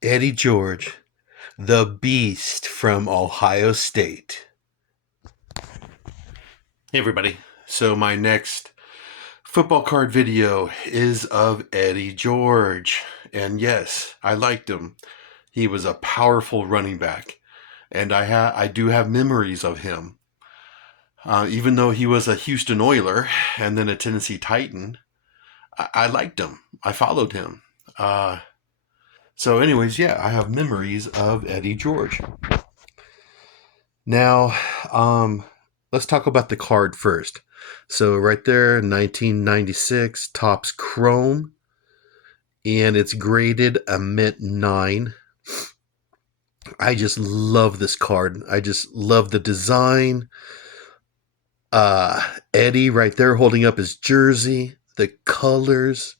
Eddie George, the beast from Ohio State. Hey, everybody. So, my next football card video is of Eddie George. And yes, I liked him. He was a powerful running back. And I do have memories of him. Even though he was a Houston Oiler and then a Tennessee Titan, I liked him. I followed him. Anyways, yeah, I have memories of Eddie George. Now, let's talk about the card first. So right there, 1996 Topps Chrome, and it's graded a mint 9. I just love this card. I just love the design. Eddie right there holding up his jersey, the colors.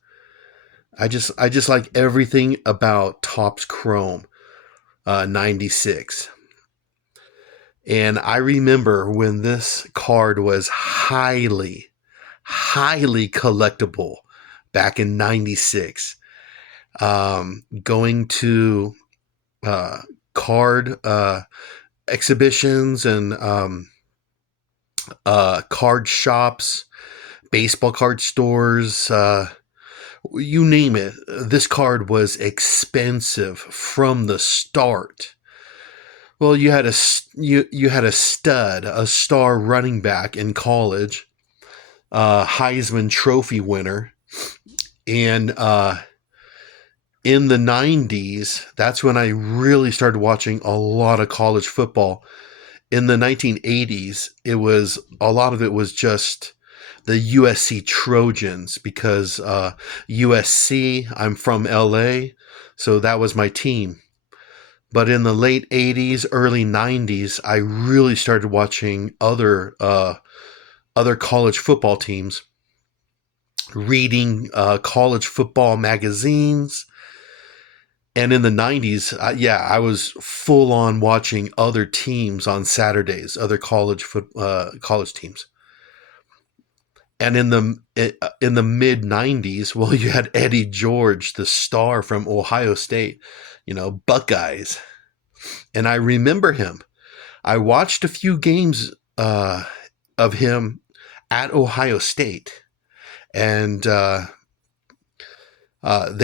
I just like everything about Topps Chrome 96. And I remember when this card was highly collectible back in 96. Going to card exhibitions and card shops, baseball card stores, you name it. This card was expensive from the start. Well, you had a stud, a star running back in college, Heisman Trophy winner, and in the 90s, that's when I really started watching a lot of college football. In the 1980s, a lot of it was just the USC Trojans because USC, I'm from LA, so that was my team. But in the late 80s, early 90s, I really started watching other college football teams, reading college football magazines. And in the 90s, I was full on watching other teams on Saturdays, other college teams. And in the mid 90s, well, you had Eddie George, the star from Ohio State, Buckeyes. And I remember him. I watched a few games of him at Ohio State, and they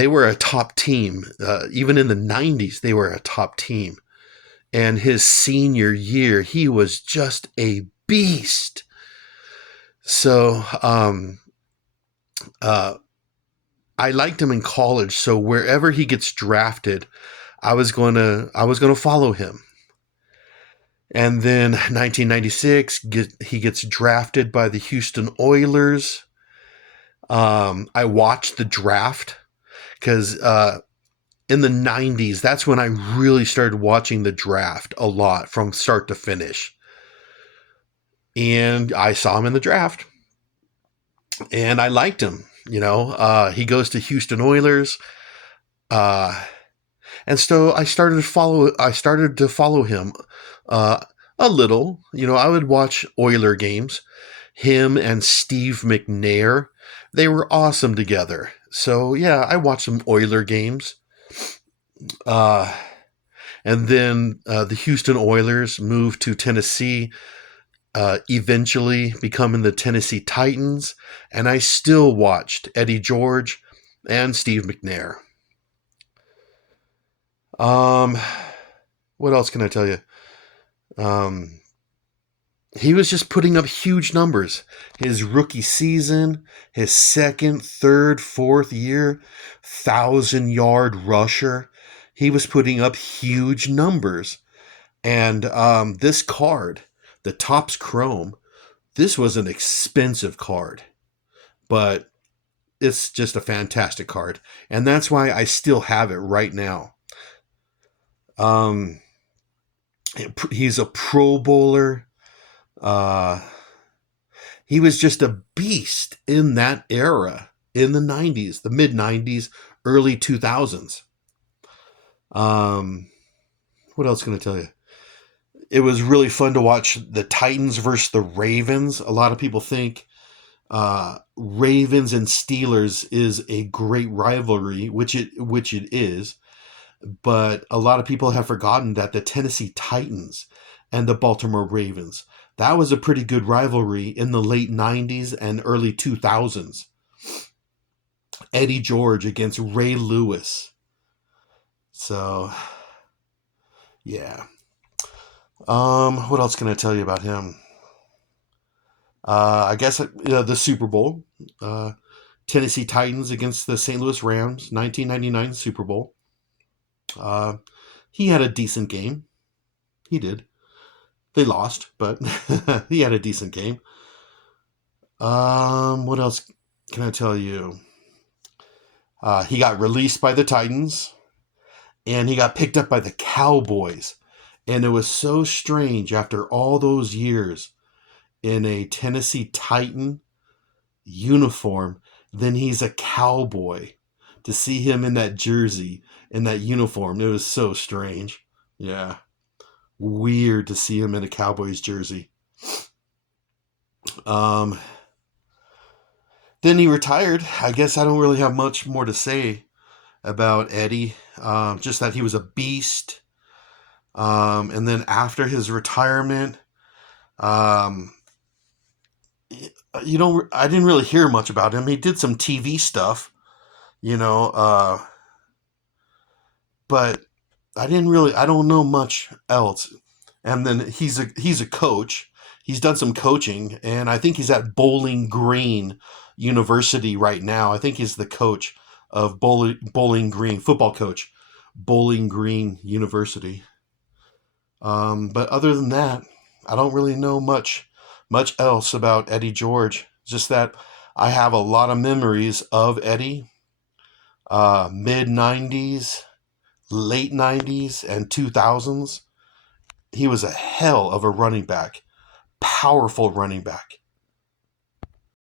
were a top team. Even in the 90s, they were a top team. And his senior year, he was just a beast. So I liked him in college. So wherever he gets drafted, I was going to follow him. And then 1996, he gets drafted by the Houston Oilers. I watched the draft because in the 90s, that's when I really started watching the draft a lot from start to finish. And I saw him in the draft. And I liked him. He goes to Houston Oilers. And so I started to follow him a little. I would watch Oiler games. Him and Steve McNair, they were awesome together. So yeah, I watched some Oiler games. And then the Houston Oilers moved to Tennessee, eventually becoming the Tennessee Titans. And I still watched Eddie George and Steve McNair. What else can I tell you? He was just putting up huge numbers. His rookie season, his second, third, fourth year, 1,000-yard rusher. He was putting up huge numbers. And this card, the Topps Chrome, this was an expensive card. But it's just a fantastic card. And that's why I still have it right now. He's a Pro Bowler. He was just a beast in that era, in the 90s, the mid 90s, early 2000s. What else can I tell you? It was really fun to watch the Titans versus the Ravens. A lot of people think Ravens and Steelers is a great rivalry, which it is. but a lot of people have forgotten that the Tennessee Titans and the Baltimore Ravens, that was a pretty good rivalry in the late 90s and early 2000s. Eddie George against Ray Lewis. So, yeah. What else can I tell you about him? I guess the Super Bowl. Tennessee Titans against the St. Louis Rams, 1999 Super Bowl. Uh, he had a decent game. He did. They lost, but he had a decent game. What else can I tell you? He got released by the Titans, and he got picked up by the Cowboys. And it was so strange after all those years in a Tennessee Titan uniform. Then he's a Cowboy. To see him in that jersey, in that uniform, it was so strange. Yeah. Weird to see him in a Cowboys jersey. Um, then he retired. I guess I don't really have much more to say about Eddie. Just that he was a beast. And then after his retirement, um, I didn't really hear much about him. He did some TV stuff, you know, but I don't know much else. And then he's a coach. He's done some coaching, and I think he's at Bowling Green University right now. I think he's the coach of Bowling Green, football coach, Bowling Green University. But other than that, I don't really know much else about Eddie George. Just that I have a lot of memories of Eddie, mid 90s, late 90s, and 2000s. He was a hell of a running back, powerful running back.